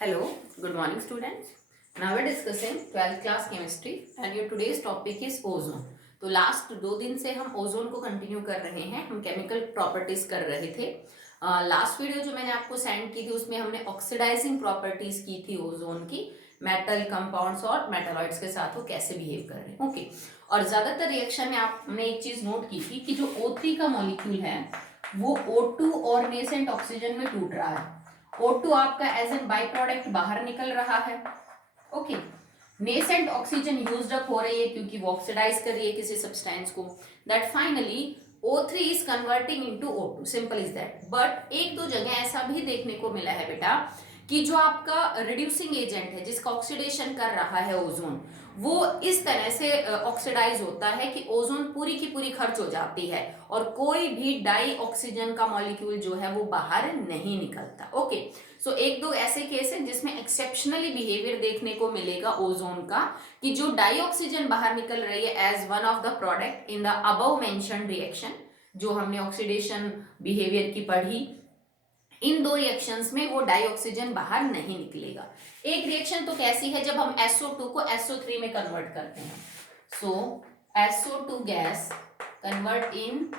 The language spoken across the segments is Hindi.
Hello, good morning students. Now we're discussing 12th class chemistry and your today's topic is ozone. तो लास्ट 2 दिन से हम ओजोन को कंटिन्यू कर रहे हैं. हम केमिकल प्रॉपर्टीज कर रहे थे. लास्ट वीडियो जो मैंने आपको सेंड की थी उसमें हमने ऑक्सीडाइजिंग प्रॉपर्टीज की थी ओजोन की, मेटल कंपाउंड्स और मेटालॉइड्स के साथ वो कैसे बिहेव कर रहे हैं. ओके और ज्यादातर रिएक्शन में आपने एक चीज नोट की थी कि जो O3 का मॉलिक्यूल है वो O2 और नेसेंट ऑक्सीजन में टूट रहा है. O2 आपका एज एन बाई प्रोडक्ट बाहर निकल रहा है. Okay nascent oxygen used up हो रही है क्योंकि वो ऑक्सीडाइज कर रही है किसी सब्सटेंस को. That finally O3 is converting into O2. Simple is that. But एक दो जगह ऐसा भी देखने को मिला है बेटा कि जो आपका रिड्यूसिंग एजेंट है जिसका ऑक्सीडेशन कर रहा है ओजोन, वो इस तरह से ऑक्सीडाइज होता है कि ओजोन पूरी की पूरी खर्च हो जाती है और कोई भी डाई ऑक्सीजन का मॉलिक्यूल जो है वो बाहर नहीं निकलता. ओके सो एक दो ऐसे केस हैं जिसमें एक्सेप्शनली बिहेवियर देखने को मिलेगा ओजोन का कि जो डाई ऑक्सीजन बाहर निकल रही है as one of the product in the above mentioned reaction जो हमने ऑक्सीडेशन बिहेवियर की पढ़ी, इन दो रिएक्शंस में वो डाई ऑक्सीजन बाहर नहीं निकलेगा. एक रिएक्शन तो कैसी है जब हम SO2 को SO3 में कन्वर्ट करते हैं. सो SO2 gas convert in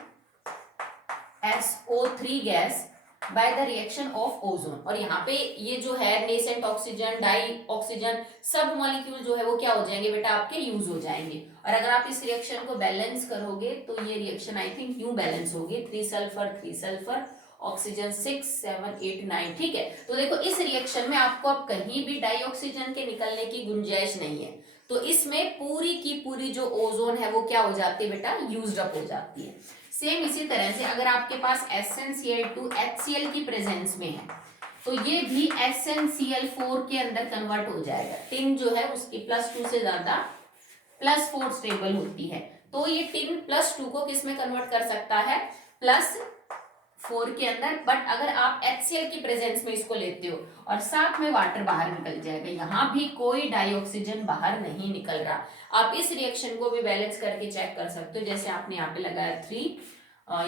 SO3 gas by the reaction of ozone. और यहाँ पे ये जो है नेसेंट ऑक्सीजन, डाई ऑक्सीजन, सब मॉलिक्यूल जो है वो क्या हो जाएंगे बेटा आपके यूज हो जाएंगे. और अगर आप इस रिएक्शन को बैलेंस करोगे तो ये रिएक्शन आई थिंक यूं बैलेंस होगी 3 सल्फर ऑक्सीजन 6 7 8 9. ठीक है तो देखो इस रिएक्शन में आपको अब कहीं भी डाई ऑक्सीजन के निकलने की गुंजाइश नहीं है. तो इसमें पूरी की पूरी जो ओजोन है वो क्या हो जाती है बेटा यूज्ड अप हो जाती है. सेम इसी तरह से अगर आपके पास SnCl2 HCl की प्रेजेंस में है तो ये भी SnCl4 के अंदर कन्वर्ट हो जाएगा. टिन जो है उसकी +2 से ज्यादा +4 स्टेबल होती है तो ये टिन +2 को किस में कन्वर्ट कर सकता है +4 के अंदर. बट अगर आप HCl की प्रेजेंस में इसको लेते हो और साथ में वाटर बाहर निकल जाएगा. यहां भी कोई डाई ऑक्सीजन बाहर नहीं निकल रहा. आप इस रिएक्शन को भी बैलेंस करके चेक कर सकते हो. जैसे आपने यहाँ पे लगाया 3,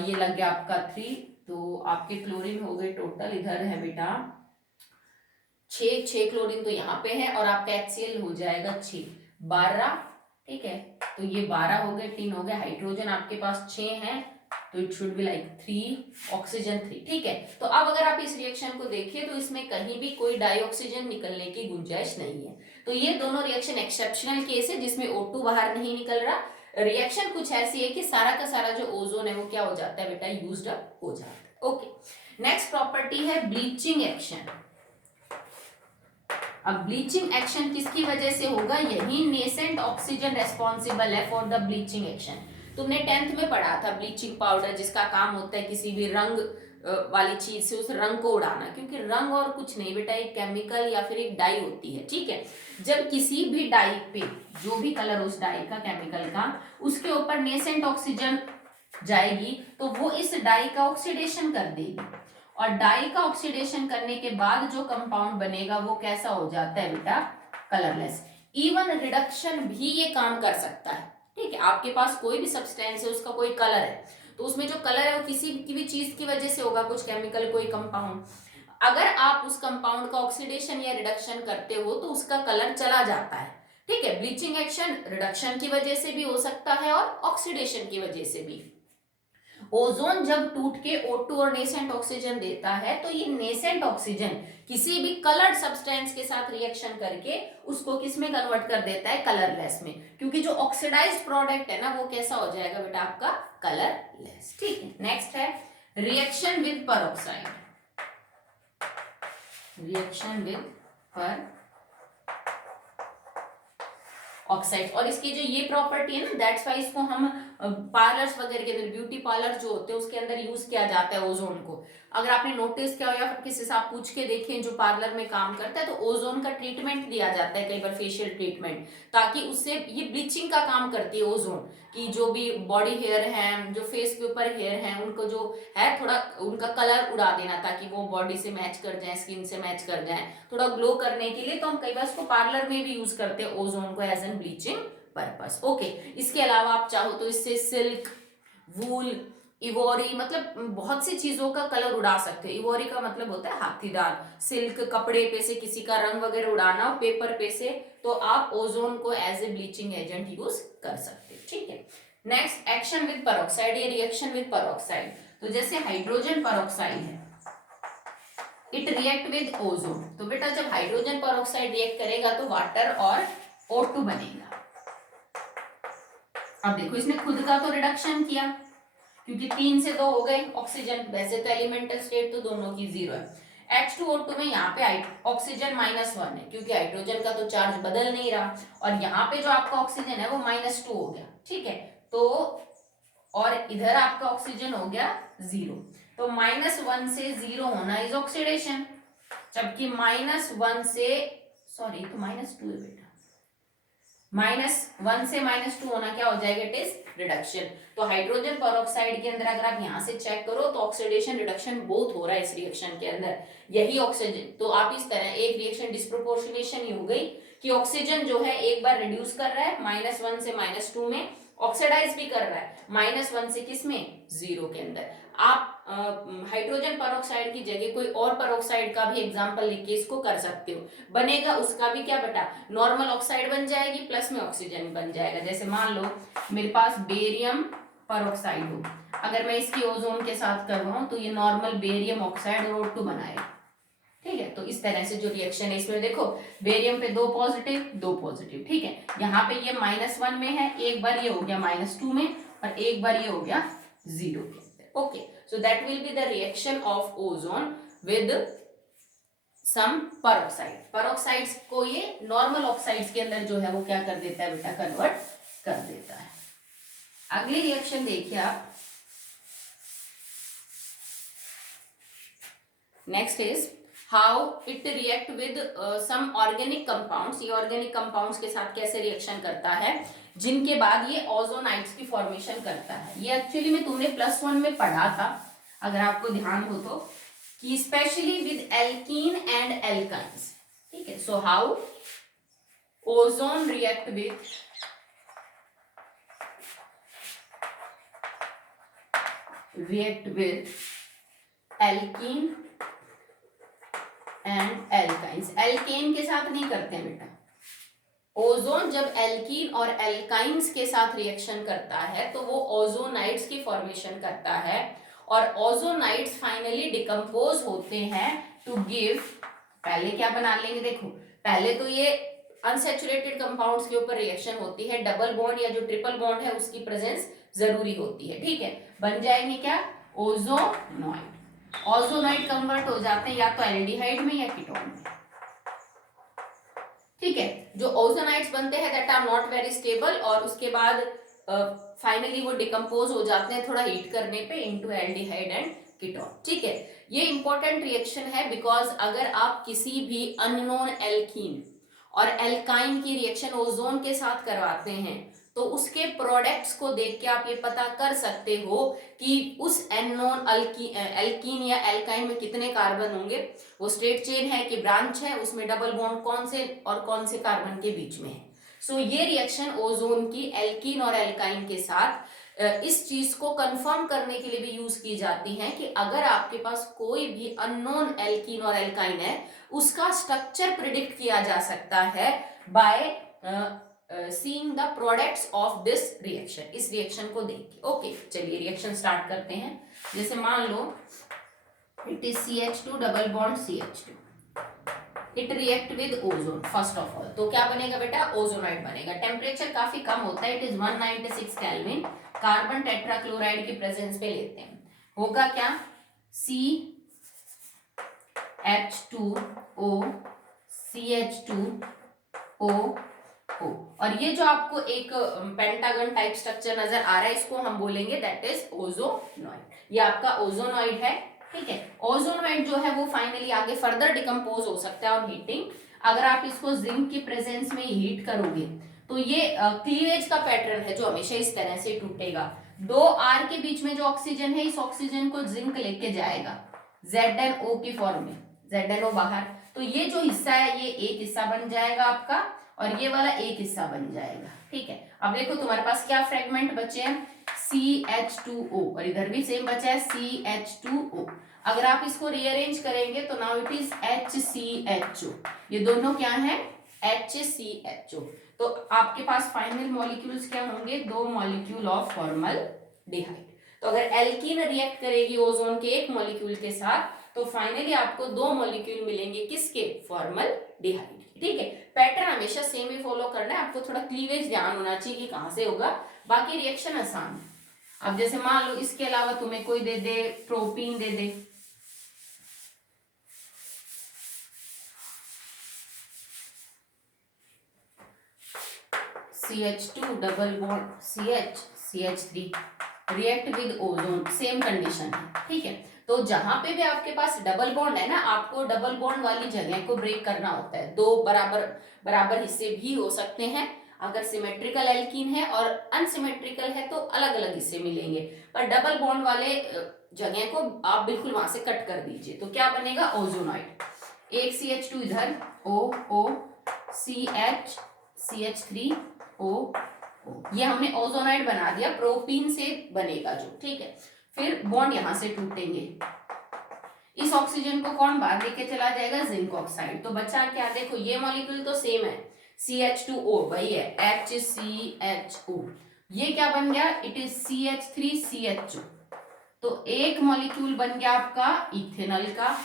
ये लग गया आपका 3, तो आपके क्लोरीन हो गए टोटल, इधर है बेटा 6 क्लोरीन तो यहाँ पे है और आपका HCl हो जाएगा 6 12. ठीक है तो ये 12 हो गए, टिन हो गए, हाइड्रोजन आपके पास 6 है तो it should be like 3 oxygen 3. ठीक है तो अब अगर आप इस रिएक्शन को देखिए तो इसमें कहीं भी कोई डाई ऑक्सीजन निकलने की गुंजाइश नहीं है. तो ये दोनों रिएक्शन एक्सेप्शनल केस है जिसमें O2 बाहर नहीं निकल रहा. रिएक्शन कुछ ऐसी है कि सारा का सारा जो ओजोन है वो क्या हो जाता है बेटा यूज्ड अप हो जाता है. ओके नेक्स्ट प्रॉपर्टी है ब्लीचिंग एक्शन. अब ब्लीचिंग एक्शन किसकी वजह से होगा, यही नेसेंट ऑक्सीजन रेस्पॉन्सिबल है फॉर द ब्लीचिंग एक्शन. तुमने 10th में पढ़ा था ब्लीचिंग पाउडर जिसका काम होता है किसी भी रंग वाली चीज से उस रंग को उड़ाना, क्योंकि रंग और कुछ नहीं बेटा एक केमिकल या फिर एक डाई होती है. ठीक है जब किसी भी डाई पे जो भी कलर उस डाई का केमिकल का उसके ऊपर नेसेंट ऑक्सीजन जाएगी तो वो इस डाई का ऑक्सीडेशन कर देगी और डाई का ऑक्सीडेशन करने के बाद जो कंपाउंड बनेगा वो कैसा हो जाता है बेटा कलरलेस. इवन रिडक्शन भी ये काम कर सकता है. ठीक है आपके पास कोई भी सब्सटेंस है उसका कोई कलर है तो उसमें जो कलर है वो किसी की भी चीज की वजह से होगा, कुछ केमिकल कोई कंपाउंड. अगर आप उस कंपाउंड का ऑक्सीडेशन या रिडक्शन करते हो तो उसका कलर चला जाता है. ठीक है ब्लीचिंग एक्शन रिडक्शन की वजह से भी हो सकता है और ऑक्सीडेशन की वजह से भी. ओजोन जब टूट के O2 और नेसेंट ऑक्सीजन देता है तो ये नेसेंट ऑक्सीजन किसी भी कलर्ड सब्सटेंस के साथ रिएक्शन करके उसको किस में कन्वर्ट कर देता है कलरलेस में, क्योंकि जो ऑक्सीडाइज्ड प्रोडक्ट है ना वो कैसा हो जाएगा बेटा आपका कलरलेस. ठीक है नेक्स्ट है reaction with peroxide. Reaction with पर ऑक्साइड और इसकी जो ये प्रॉपर्टी है ना दैट्स वाई इसको हम पार्लर्स वगैरह के अंदर ब्यूटी पार्लर जो होते हैं उसके अंदर यूज किया जाता है ओजोन को. अगर आपने नोटिस किया हो या किसी से आप पूछ के देखें जो पार्लर में काम करता है तो ओजोन का ट्रीटमेंट दिया जाता है कई बार फेशियल ट्रीटमेंट, ताकि उससे ये ब्लीचिंग का काम करती है ओजोन की. जो भी बॉडी हेयर है जो फेस के ऊपर हेयर है उनको जो है थोड़ा उनका कलर उड़ा देना ताकि वो बॉडी से मैच कर जाए, स्किन से मैच कर जाए, थोड़ा ग्लो करने के लिए. तो हम कई बार इसको पार्लर में भी यूज करते हैं ओजोन को as an bleaching purpose. Okay इसके अलावा आप चाहो तो इससे सिल्क, वूल, इवोरी, मतलब बहुत सी चीजों का कलर उड़ा सकते हो। इवोरी का मतलब होता है हाथीदार, सिल्क कपड़े पे से किसी का रंग वगैरह उड़ाना हो पेपर पे से, तो आप ओजोन को as a bleaching agent use कर सकते हो, ठीक है। नेक्स्ट, एक्शन विद पेरोक्साइड, ये रिएक्शन विद पेरोक्साइड, तो जैसे हाइड्रोजन पेरोक्साइड है, इट रिएक्ट विद ओजोन, तो बेटा जब हाइड्रोजन पेरोक्साइड रिएक्ट करेगा तो वाटर और O2 बनेगा। अब देखो इसने खुद का तो रिडक्शन किया, क्योंकि 3 से 2 हो गए ऑक्सीजन, वैसे तो एलिमेंटल स्टेट तो दोनों की 0 है। H2O2 में यहाँ पे ऑक्सीजन -1 है, क्योंकि हाइड्रोजन का तो चार्ज बदल नहीं रहा, और यहाँ पे जो आपका ऑक्सीजन है वो -2 हो गया, ठीक है। तो और इधर आपका ऑक्सीजन हो गया 0, तो -1 से 0 होना इज ऑक्सीडेशन, जबकि -1 से, सॉरी तो -2 है बेटा, -1 से -2 होना क्या हो जाएगा, इट इज रिडक्शन। तो हाइड्रोजन पेरोक्साइड के अंदर अगर आप यहां से चेक करो तो ऑक्सीडेशन रिडक्शन बहुत हो रहा है इस रिएक्शन के अंदर, यही ऑक्सीजन, तो आप इस तरह एक रिएक्शन डिस्प्रोपोर्शनेशन ही हो गई कि ऑक्सीजन जो है एक बार रिड्यूस कर रहा है -1 से -2 में, ऑक्सीडाइज भी कर रहा है -1 से किस में, 0 के अंदर। आप हाइड्रोजन पेरोक्साइड की जगह कोई और पेरोक्साइड का भी एग्जांपल लिख के इसको कर सकते हो, बनेगा उसका भी क्या बेटा, नॉर्मल ऑक्साइड बन जाएगी प्लस में ऑक्सीजन बन जाएगा। जैसे मान लो मेरे पास बेरियम पेरोक्साइड हो, अगर मैं इसकी ओजोन के साथ करवाऊं तो ये नॉर्मल बेरियम ऑक्साइड और O2 बनाएगा, ठीक है। तो इस तरह से जो रिएक्शन है इसमें देखो, बेरियम पे 2 पॉजिटिव 2 पॉजिटिव, ठीक है, यहाँ पे ये -1 में है, एक बार ये हो गया -2 में, और एक बार ये हो गया 0 के अंदर, okay. So that will be the reaction of ozone with some peroxide. Peroxides को ये नॉर्मल ऑक्साइड्स के अंदर जो है वो क्या कर देता है बेटा, कन्वर्ट कर देता है। अगली रिएक्शन देखिए आप, next is how it react with some organic compounds, ये ऑर्गेनिक कंपाउंड्स के साथ कैसे रिएक्शन करता है, जिनके बाद ये ओजोनाइड्स की फॉर्मेशन करता है। ये एक्चुअली में तुमने +1 में पढ़ा था अगर आपको ध्यान हो तो, कि specially with alkene and alkynes, ठीक है। So how ozone react with alkene and alkynes, alkane के साथ नहीं करते हैं बेटा, ओजोन जब एल्कीन और एल्काइंस के साथ रिएक्शन करता है तो वो ओजोनाइड्स की फॉर्मेशन करता है, और ओजोनाइड्स फाइनली डिकम्पोज होते हैं टू गिव, पहले क्या बना लेंगे देखो, पहले तो ये अनसैचुरेटेड कंपाउंड्स के ऊपर रिएक्शन होती है, डबल बॉन्ड या जो ट्रिपल बॉन्ड है उसकी प्रेजेंस जरूरी होती है, ठीक है, बन जाएंगे क्या, ओजोनॉइड। ओजोनाइड कन्वर्ट हो जाते हैं या तो एल्डिहाइड में या कीटोन में, ठीक है। जो ओजोनाइड्स बनते हैं that are not very stable, और उसके बाद फाइनली वो डिकम्पोज हो जाते हैं थोड़ा हीट करने पे इनटू एल्डिहाइड एंड कीटोन, ठीक है। ये इंपॉर्टेंट रिएक्शन है बिकॉज अगर आप किसी भी अननोन एल्कीन और एल्काइन की रिएक्शन ओजोन के साथ करवाते हैं तो उसके प्रोडक्ट्स को देख के आप ये पता कर सकते हो कि उस अननोन एल्कीन या एल्काइन में कितने कार्बन होंगे, वो स्ट्रेट चेन है कि ब्रांच है, उसमें डबल बॉन्ड कौन से और कौन से कार्बन के बीच में है। सो ये रिएक्शन ओजोन की एल्कीन और एल्काइन के साथ इस चीज को कंफर्म करने के लिए भी यूज की जाती है कि अगर आपके पास कोई भी अननोन एल्कीन और एल्काइन है उसका स्ट्रक्चर प्रिडिक्ट किया जा सकता है by seeing the products of this reaction, इस रिएक्शन को देख के। ओके चलिए रिएक्शन स्टार्ट करते हैं। जैसे मान लो it is CH2 double bond CH2, it react with ozone first of all, तो क्या बनेगा बेटा, ओजोनाइड बनेगा। टेम्परेचर काफी कम होता है, it is 196 kelvin, carbon tetrachloride की प्रेजेंस पे लेते हैं, होगा क्या, CH2O CH2O, और ये जो आपको एक पेंटागन टाइप स्ट्रक्चर नजर आ रहा है इसको हम बोलेंगे दैट इज ओजोनॉइड, ये आपका ओजोनॉइड है, ठीक है। ओजोनॉइड जो है वो फाइनली आगे फर्दर डिकम्पोज हो सकता है ऑन हीटिंग, अगर आप इसको जिंक की प्रेजेंस में हीट करोगे तो ये क्लीवेज का पैटर्न है जो हमेशा इस तरह से टूटेगा, 2 R के बीच में जो ऑक्सीजन है इस ऑक्सीजन को जिंक लेके जाएगा ZnO की फॉर्म में, ZnO बाहर, तो ये जो हिस्सा है ये एक हिस्सा बन जाएगा आपका और ये वाला एक हिस्सा बन जाएगा, ठीक है। अब देखो तुम्हारे पास क्या फ्रेगमेंट बचे हैं, CH2O और इधर भी सेम बचा है CH2O। अगर आप इसको रीअरेंज करेंगे तो नाउ इट इज HCHO। ये दोनों क्या है? HCHO। तो आपके पास फाइनल मॉलिक्यूल्स क्या होंगे? 2 मॉलिक्यूल ऑफ फॉर्मल्डिहाइड। तो अगर एल्कीन रिएक्ट करेगी ओजोन के एक मॉलिक्यूल के साथ तो फाइनली आपको 2 मॉलिक्यूल मिलेंगे, किसके? फॉर्मल्डिहाइड। ठीक है, पैटर्न हमेशा सेम ही फॉलो करना है, आपको थोड़ा क्लीवेज ध्यान होना चाहिए कि कहां से होगा, बाकी रिएक्शन आसान है। अब जैसे मान लो इसके अलावा तुम्हें कोई दे दे, प्रोपीन दे दे, CH2 double bond CH CH3 react with ozone, same condition है। ठीक है, तो जहां पे भी आपके पास डबल बॉन्ड है ना, आपको डबल बॉन्ड वाली जगह को ब्रेक करना होता है। 2 बराबर बराबर हिस्से भी हो सकते हैं, अगर सिमेट्रिकल एल्कीन है, और अनसिमेट्रिकल है तो अलग अलग हिस्से मिलेंगे, पर डबल बॉन्ड वाले जगह को आप बिल्कुल वहां से कट कर दीजिए। तो क्या बनेगा? ओजोनाइड। एक CH2 इधर, O CH CH3 O ये हमने ओजोनाइड बना दिया, प्रोपीन से बनेगा जो। ठीक है, फिर बॉन्ड यहां से टूटेंगे, इस ऑक्सीजन को कौन बाहर लेके चला जाएगा? Zinc oxide. तो बचा क्या? देखो ये मॉलिक्यूल तो सेम है, CH2O वही है, HCHO। ये क्या बन गया? It is CH3CHO। तो एक मॉलिक्यूल बन गया आपका इथेनॉल का,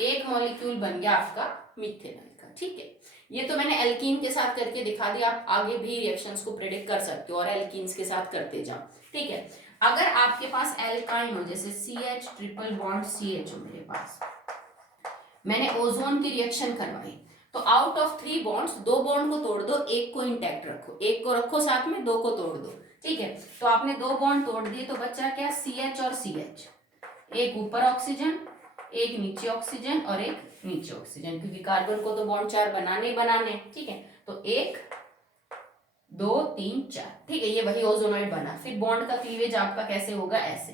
एक मॉलिक्यूल बन गया आपका मिथेनॉल का। ठीक है, ये तो मैंने एल्कीन के साथ करके दिखा दिया, आप आगे भी रिएक्शंस को प्रेडिक्ट कर सकते हो और एल्कीन्स के साथ करते जाओ। ठीक है, अगर आपके पास एल्काइन हो, जैसे CH ट्रिपल बॉन्ड CH हो मेरे पास, मैंने ओजोन की रिएक्शन करवाई, तो आउट ऑफ 3 बॉन्ड्स 2 बॉन्ड को तोड़ दो, एक को इंटैक्ट रखो, एक को रखो साथ में, 2 को तोड़ दो। ठीक है, तो आपने 2 बॉन्ड तोड़ दिए, तो बचा क्या? CH और CH, एक ऊपर ऑक्सीजन, एक नीचे ऑक्सीजन और एक नीचे ऑक्सीजन, क्योंकि कार्बन को तो बॉन्ड 4 बनाने ही बनाने। ठीक है, तो 1 2 3 4। ठीक है, ये वही ओजोनाइड बना। फिर बॉन्ड का क्लीवेज आपका कैसे होगा? ऐसे।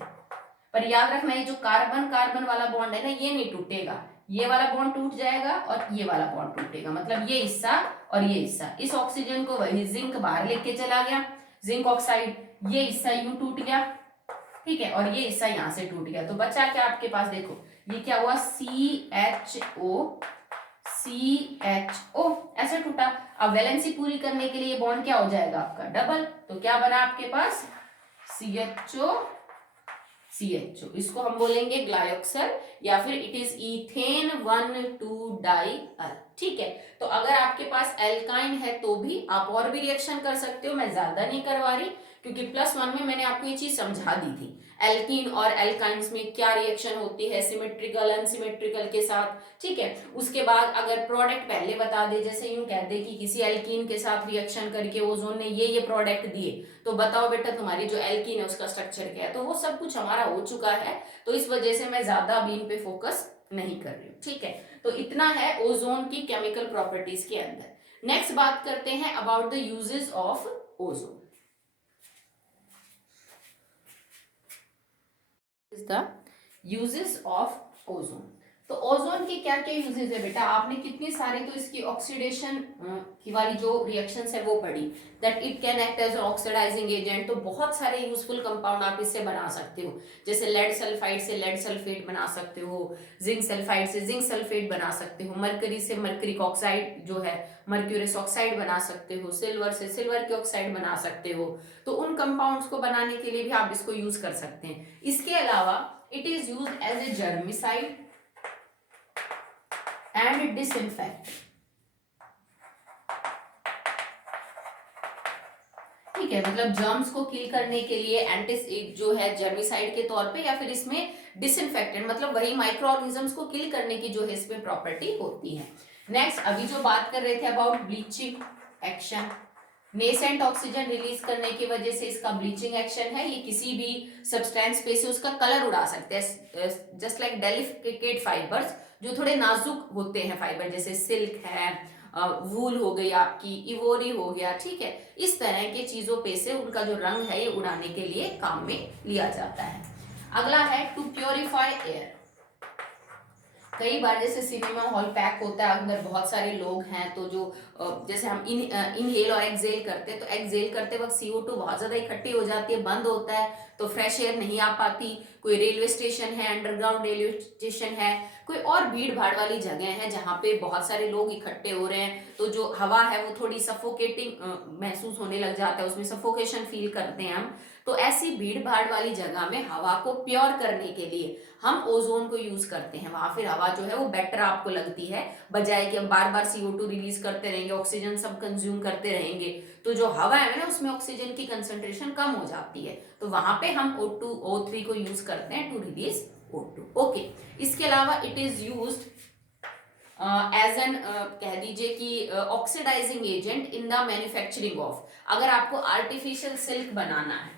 पर याद रखना, ये जो कार्बन कार्बन वाला बॉन्ड है ना, ये नहीं टूटेगा, ये वाला बॉन्ड टूट जाएगा और ये वाला बॉन्ड टूटेगा, मतलब ये हिस्सा और ये हिस्सा। इस ऑक्सीजन को वही जिंक बाहर लेके चला गया, जिंक ऑक्साइड, ये हिस्सा यूं टूट गया। ठीक है, और ये हिस्सा यहां से टूट गया, तो बचा क्या आपके पास? देखो ये क्या हुआ? CHO ऐसे टूटा। अब वैलेंसी पूरी करने के लिए बॉन्ड क्या हो जाएगा आपका? डबल। तो क्या बना आपके पास? CHO। इसको हम बोलेंगे ग्लायोक्सल, या फिर इट इज इथेन 1,2 डाइअल। ठीक है, तो अगर आपके पास एल्काइन है तो भी आप और भी रिएक्शन कर सकते हो, मैं ज्यादा नहीं करवा रही, क्योंकि +1 में मैंने आपको ये चीज समझा दी थी, एल्कीन और एल्काइंस में क्या रिएक्शन होती है सिमेट्रिकल अनसिमेट्रिकल के साथ। ठीक है, उसके बाद अगर प्रोडक्ट पहले बता दे, जैसे यूं कह दे कि किसी एल्कीन के साथ रिएक्शन करके ओजोन ने ये प्रोडक्ट दिए, तो बताओ बेटा तुम्हारी जो एल्कीन है उसका स्ट्रक्चर क्या है, तो वो सब कुछ हमारा हो चुका है, तो इस वजह से मैं ज्यादा अभी इन पे फोकस नहीं कर रही हूँ। ठीक है, तो इतना है ओजोन की केमिकल प्रॉपर्टीज के अंदर। नेक्स्ट बात करते हैं about the uses of ozone. The uses of ozone. तो ओजोन के क्या क्या यूजेस है बेटा? आपने कितनी सारी तो इसकी ऑक्सीडेशन की वाली जो रिएक्शंस है वो पढ़ी, that it can act as oxidising agent. तो बहुत सारे यूजफुल कंपाउंड आप इससे बना सकते हो, जैसे लेड सल्फाइड से लेड सल्फेट बना सकते हो, जिंक सल्फाइड से जिंक सल्फेट बना सकते हो, मरकरी से मरकरिक ऑक्साइड जो है मर्क्यूरस ऑक्साइड बना सकते हो, सिल्वर से सिल्वर के ऑक्साइड बना सकते हो। तो उन कंपाउंड्स को बनाने के लिए भी आप इसको यूज कर सकते हैं। इसके अलावा it is used as a germicide and disinfect. ठीक है, मतलब जर्म्स को किल करने के लिए एंटी जो है जर्मिसाइड के तौर पे, या फिर इसमें डिसइंफेक्टेंट मतलब वही माइक्रो ऑर्गेनिजम्स को किल करने की जो है इसमें प्रॉपर्टी होती है। नेक्स्ट, अभी जो बात कर रहे थे about bleaching action, nascent oxygen release करने की वजह से इसका ब्लीचिंग एक्शन है। ये किसी भी सब्सटेंस पे से उसका कलर उड़ा सकते हैं, जस्ट लाइक डेलिकेट फाइबर्स जो थोड़े नाजुक होते हैं फाइबर, जैसे सिल्क है, वूल हो गई आपकी, इवोरी हो गया। ठीक है, इस तरह के चीजों पे से उनका जो रंग है ये उड़ाने के लिए काम में लिया जाता है। अगला है टू प्योरीफाई एयर। कई बार जैसे सिनेमा हॉल पैक होता है, अंदर बहुत सारे लोग हैं, तो जो जैसे हम इनहेल और एक्सहेल करते हैं, तो एक्सहेल करते वक्त CO2 बहुत ज्यादा इकट्ठी हो जाती है, बंद होता है, तो फ्रेश एयर नहीं आ पाती। कोई रेलवे स्टेशन है, अंडरग्राउंड रेलवे स्टेशन है, कोई और भीड़ भाड़ वाली जगह है जहाँ पे बहुत सारे लोग इकट्ठे हो रहे हैं, तो जो हवा है वो थोड़ी सफोकेटिंग महसूस होने लग जाता है, उसमें सफोकेशन फील करते हैं हम। तो ऐसी भीड़ भाड़ वाली जगह में हवा को प्योर करने के लिए हम ओजोन को यूज करते हैं। वहां फिर हवा जो है वो बेटर आपको लगती है, बजाय कि हम बार बार CO2 रिलीज करते रहेंगे, ऑक्सीजन सब कंज्यूम करते रहेंगे, तो जो हवा है ना उसमें ऑक्सीजन की कंसंट्रेशन कम हो जाती है, तो वहां पे हम O2 O3 को यूज करते हैं टू रिलीज O2। ओके, इसके अलावा it is used as an कह दीजिए कि oxidising agent in the manufacturing of, अगर आपको आर्टिफिशियल सिल्क बनाना है,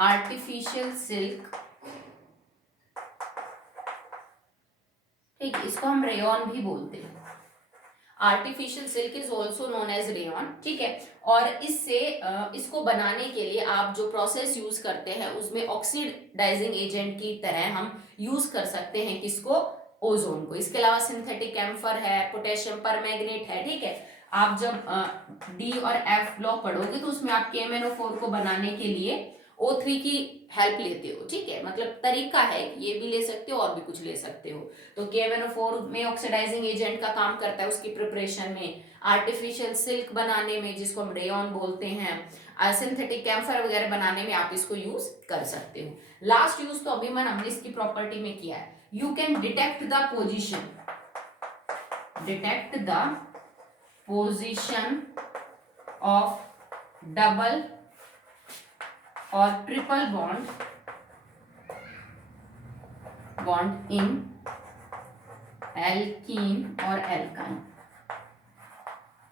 आर्टिफिशियल सिल्क, ठीक है, इसको हम रेयॉन भी बोलते हैं, artificial silk is also known as rayon, ठीक है। और इससे इसको बनाने के लिए आप जो प्रोसेस यूज करते हैं उसमें ऑक्सीडाइजिंग एजेंट की तरह हम यूज कर सकते हैं किसको, ओजोन को। इसके अलावा सिंथेटिक कैम्फर है, पोटेशियम परमैंगनेट है, ठीक है। आप जब D और F ब्लॉक पढ़ोगे तो उसमें आप KMnO4 को बनाने के लिए O3 की हेल्प लेते हो, ठीक है, मतलब तरीका है, ये भी ले सकते हो और भी कुछ ले सकते हो। तो KMnO4 में ऑक्सीडाइजिंग एजेंट का काम करता है उसकी प्रिपरेशन में, आर्टिफिशियल सिल्क बनाने में जिसको हम रेयॉन बोलते हैं, सिंथेटिक कैम्फर वगैरह बनाने में आप इसको यूज कर सकते हो। लास्ट यूज तो अभी हमने इसकी प्रॉपर्टी में किया है, you can detect the position, detect the position of double और ट्रिपल बॉन्ड इन एल्कीन और एल्काइन।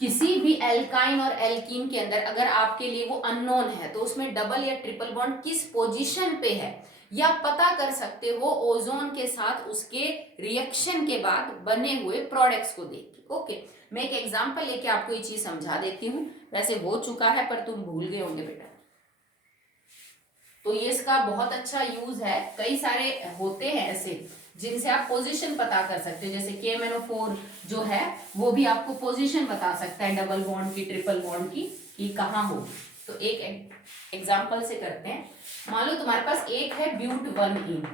किसी भी एल्काइन और एल्कीन के अंदर अगर आपके लिए वो अननोन है तो उसमें डबल या ट्रिपल बॉन्ड किस पोजीशन पे है या पता कर सकते हो ओजोन के साथ उसके रिएक्शन के बाद बने हुए प्रोडक्ट्स को देख के। ओके, मैं एक एग्जांपल लेके आपको ये चीज समझा देती हूँ, वैसे हो चुका है पर तुम भूल गए होंगे बेटा। तो ये इसका बहुत अच्छा यूज है, कई सारे होते हैं ऐसे जिनसे आप पोजीशन पता कर सकते हो, जैसे KMnO4 जो है वो भी आपको पोजीशन बता सकता है डबल बॉन्ड की, ट्रिपल बॉन्ड की, कि कहाँ हो। तो एक एग्जांपल से करते हैं, मान लो तुम्हारे पास एक है ब्यूट 1ene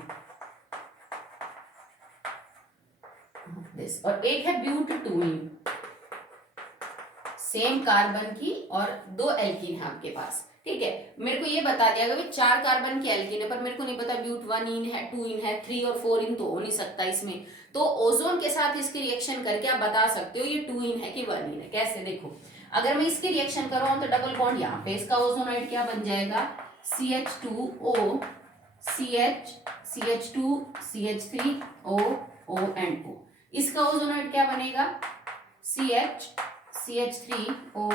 और एक है ब्यूट 2ene, सेम कार्बन की और 2 एल्कीन है आपके पास, ठीक है। मेरे को ये बता दिया कि 4 कार्बन की एल्कीन है, पर मेरे को नहीं पता ब्यूट 1ene है, 2ene है, 3 और 4ene तो हो नहीं सकता इसमें। तो ओजोन के साथ इसकी रिएक्शन करके आप बता सकते हो ये 2ene है कि 1ene है। कैसे, देखो, अगर मैं इसकी रिएक्शन करवाऊं तो डबल बॉन्ड यहाँ पे इसका ओजोनाइड क्या बन जाएगा, CH2O CH2 CH3O O and O। इसका ओजोनाइड क्या बनेगा, CH3O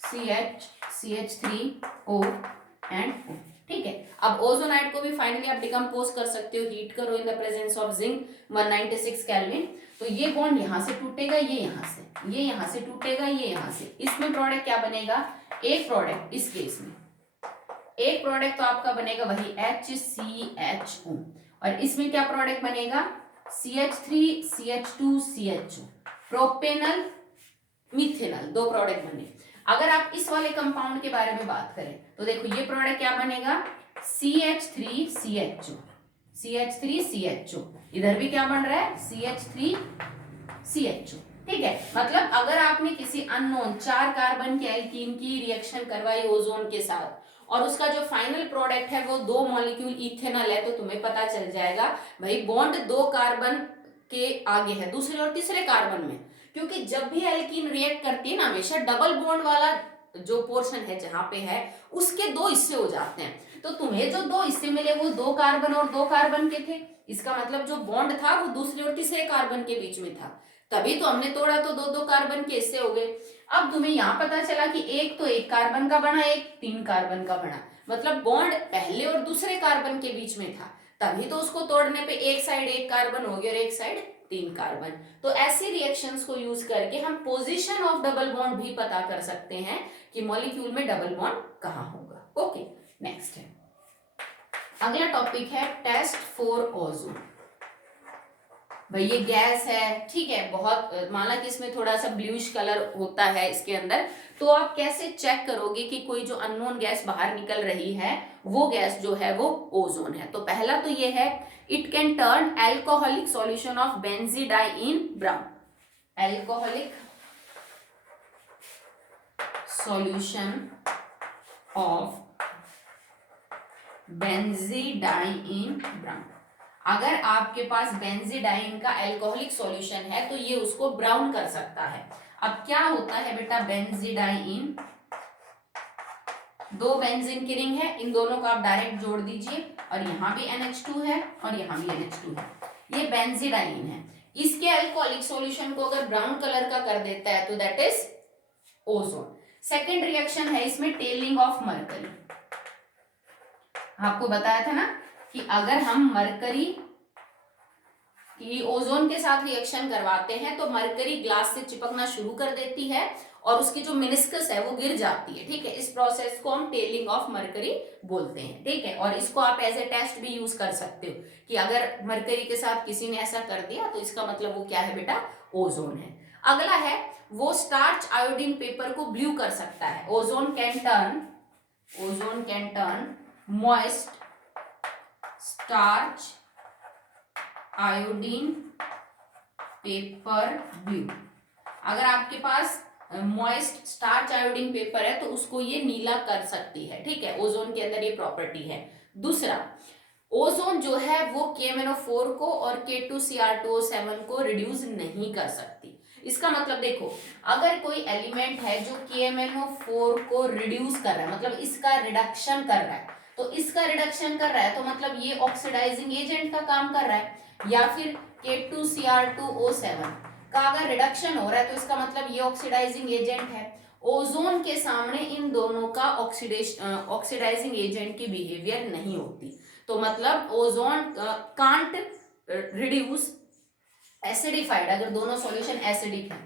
CH3O and O, ठीक है। अब ओजोनाइड को भी फाइनली आप डिकम्पोज कर सकते हो, हीट करो in the presence of zinc 196 kelvin, तो ये बॉन्ड यहां से टूटेगा, ये यहां से, ये यहां से टूटेगा, ये यहां से, इसमें प्रोडक्ट क्या बनेगा, एक प्रोडक्ट, इस केस में एक प्रोडक्ट तो आपका बनेगा वही HCHO, और इसमें क्या प्रोडक्ट बनेगा, CH3 CH2 CHO, propanal methanal, 2 product बने। अगर आप इस वाले कंपाउंड के बारे में बात करें तो देखो ये प्रोडक्ट क्या बनेगा, CH3CHO CH3CHO, इधर भी क्या बन रहा है, CH3CHO, ठीक है। मतलब अगर आपने किसी अननोन 4 कार्बन के एल्कीन की रिएक्शन करवाई ओजोन के साथ और उसका जो फाइनल प्रोडक्ट है वो 2 मॉलिक्यूल इथेनॉल है, तो तुम्हें पता चल जाएगा भाई बॉन्ड 2 कार्बन के आगे है, दूसरे और तीसरे कार्बन में, क्योंकि जब भी एल्कीन रिएक्ट करती है ना हमेशा डबल बॉन्ड वाला जो पोर्शन है जहां पे है उसके 2 हिस्से हो जाते हैं। तो तुम्हें जो 2 हिस्से मिले वो 2 कार्बन और 2 कार्बन के थे, इसका मतलब जो बॉन्ड था वो दूसरे और तीसरे कार्बन के बीच में था, तभी तो हमने तोड़ा तो 2-2 कार्बन के हिस्से हो गए। अब तुम्हें यहाँ पता चला कि एक तो 1 कार्बन का बना, एक 3 कार्बन का बना, मतलब बॉन्ड पहले और दूसरे कार्बन के बीच में था, तभी तो उसको तोड़ने पे एक साइड 1 कार्बन हो गया और एक साइड 3 कार्बन। तो ऐसी रिएक्शंस को यूज करके हम पोजीशन ऑफ डबल बॉन्ड भी पता कर सकते हैं कि मॉलिक्यूल में डबल बॉन्ड कहाँ होगा। ओके, नेक्स्ट है, अगला टॉपिक है टेस्ट फॉर ओजोन। भाई ये गैस है, ठीक है, बहुत माना कि इसमें थोड़ा सा ब्लूइश कलर होता है इसके अंदर, तो आप कैसे चेक करोगे कि कोई जो अननोन गैस बाहर निकल रही है वो गैस जो है वो ओजोन है? तो पहला तो ये है, it can turn alcoholic solution of benzidine brown. Alcoholic solution of benzidine brown. अगर आपके पास बेंजीडाइन का एल्कोहलिक सॉल्यूशन है तो ये उसको ब्राउन कर सकता है। अब क्या होता है बेटा, बेंजीडाइन, दो बेंजीन की रिंग है, इन दोनों को आप डायरेक्ट जोड़ दीजिए और यहाँ भी NH2 है और यहाँ भी NH2 है, ये बेंजीडाइन है। इसके अल्कोहलिक सॉल्यूशन को अगर ब्राउन कलर का कर देता है तो that is ozone. Second reaction है इसमें टेलिंग ऑफ मरकरी। आपको बताया था ना कि अगर हम मरकरी की ओजोन के साथ रिएक्शन करवाते हैं तो मरकरी ग्लास से चिपकना शुरू कर देती है और उसकी जो मिनिस्कस है वो गिर जाती है, ठीक है। इस प्रोसेस को हम टेलिंग ऑफ मरकरी बोलते हैं, ठीक है। और इसको आप एज ए टेस्ट भी यूज कर सकते हो कि अगर मरकरी के साथ किसी ने ऐसा कर दिया तो इसका मतलब वो क्या है बेटा, ओजोन है। अगला है, वो स्टार्च आयोडीन पेपर को ब्लू कर सकता है। Ozone can turn moist starch iodine paper blue. अगर आपके पास मॉइस्ट स्टार्च आयोडीन पेपर है तो उसको ये नीला कर सकती है, ठीक है। ओजोन के अंदर ये प्रॉपर्टी है। दूसरा, ओजोन जो है वो KMnO4 को और K2Cr2O7 को रिड्यूस नहीं कर सकती। इसका मतलब देखो, अगर कोई एलिमेंट है जो KMnO4 को रिड्यूस कर रहा है, मतलब इसका रिडक्शन कर रहा है, तो इसका रिडक्शन कर रहा है तो मतलब ये ऑक्सीडाइजिंग एजेंट का काम कर रहा है। या फिर K2Cr2O7 का अगर रिडक्शन हो रहा है तो इसका मतलब ये ऑक्सीडाइजिंग एजेंट है। ओजोन के सामने इन दोनों का ऑक्सीडाइजिंग एजेंट की बिहेवियर नहीं होती, तो मतलब ओजोन कांट रिड्यूस एसिडिफाइड, अगर दोनों सॉल्यूशन एसिडिक है,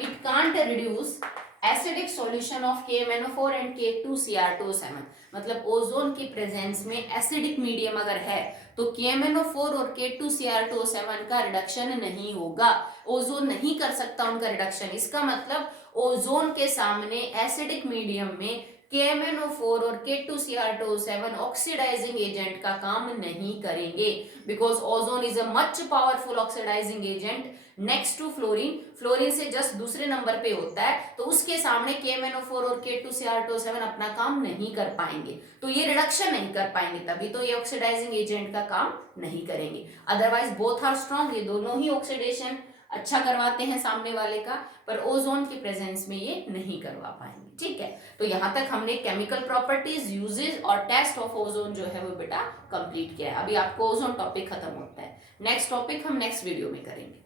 it can't reduce acidic solution of KMnO4 and K2Cr2O7। मतलब ओजोन की प्रेजेंस में एसिडिक मीडियम अगर है तो KMnO4 और K2Cr2O7 का रिडक्शन नहीं होगा, ओजोन नहीं कर सकता उनका रिडक्शन। इसका मतलब ओजोन के सामने एसिडिक मीडियम में KMnO4 और K2Cr2O7 ऑक्सीडाइजिंग एजेंट का काम नहीं करेंगे, because ozone is a much powerful oxidising agent next to fluorine. Fluorine से जस्ट दूसरे नंबर पे होता है, तो उसके सामने KMnO4 और K2Cr2O7 अपना काम नहीं कर पाएंगे, तो ये रिडक्शन नहीं कर पाएंगे, तभी तो ये ऑक्सीडाइजिंग एजेंट का काम नहीं करेंगे। अदरवाइज बोथ आर स्ट्रॉन्ग, ये दोनों ही ऑक्सीडेशन अच्छा करवाते हैं सामने वाले का, पर ओजोन की प्रेजेंस में ये नहीं करवा पाएंगे, ठीक है। तो यहाँ तक हमने केमिकल प्रॉपर्टीज, यूजेस और टेस्ट ऑफ ओजोन जो है वो बेटा कंप्लीट किया है। अभी आपको ओजोन टॉपिक खत्म होता है, नेक्स्ट टॉपिक हम नेक्स्ट वीडियो में करेंगे।